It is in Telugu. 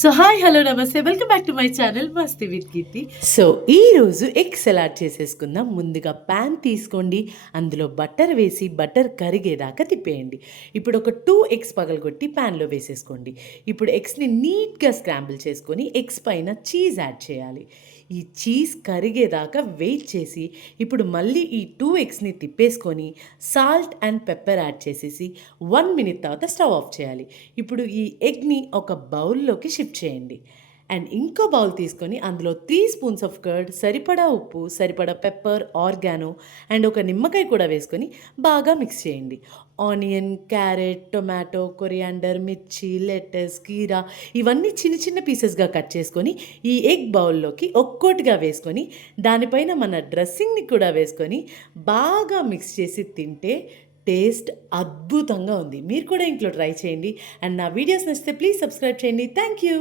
సో హాయ్, హలో, నమస్తే. Welcome back to my channel Masti with Keerthi. So ఈరోజు ఎగ్ సలాడ్ చేసేసుకుందాం. ముందుగా ప్యాన్ తీసుకోండి, అందులో బటర్ వేసి బటర్ కరిగేదాకా తిప్పేయండి. ఇప్పుడు ఒక 2 ఎగ్స్ పగలగొట్టి ప్యాన్లో వేసేసుకోండి. ఇప్పుడు ఎగ్స్ని నీట్గా స్క్రాంబుల్ చేసుకొని ఎగ్స్ పైన చీజ్ యాడ్ చేయాలి. ఈ చీజ్ కరిగేదాకా వెయిట్ చేసి ఇప్పుడు మళ్ళీ ఈ 2 ఎగ్స్ని తిప్పేసుకొని సాల్ట్ అండ్ పెప్పర్ యాడ్ చేసేసి 1 మినిట్ తర్వాత స్టవ్ ఆఫ్ చేయాలి. ఇప్పుడు ఈ ఎగ్ని ఒక బౌల్లోకి షిఫ్ట్ చేయండి. అండ్ ఇంకో బౌల్ తీసుకొని అందులో 3 స్పూన్స్ ఆఫ్ కర్డ్, సరిపడా ఉప్పు, సరిపడా పెప్పర్, ఆర్గానో అండ్ ఒక నిమ్మకాయ కూడా వేసుకొని బాగా మిక్స్ చేయండి. ఆనియన్, క్యారెట్, టొమాటో, కొరియాండర్, మిర్చి, లెటస్, కీరా ఇవన్నీ చిన్న చిన్న పీసెస్గా కట్ చేసుకొని ఈ ఎగ్ బౌల్లోకి ఒక్కోటిగా వేసుకొని దానిపైన మన డ్రెస్సింగ్ని కూడా వేసుకొని బాగా మిక్స్ చేసి తింటే టేస్ట్ అద్భుతంగా ఉంది. మీరు కూడా ఇంట్లో ట్రై చేయండి. అండ్ నా వీడియోస్ నచ్చితే ప్లీజ్ సబ్స్క్రైబ్ చేయండి. Thank you.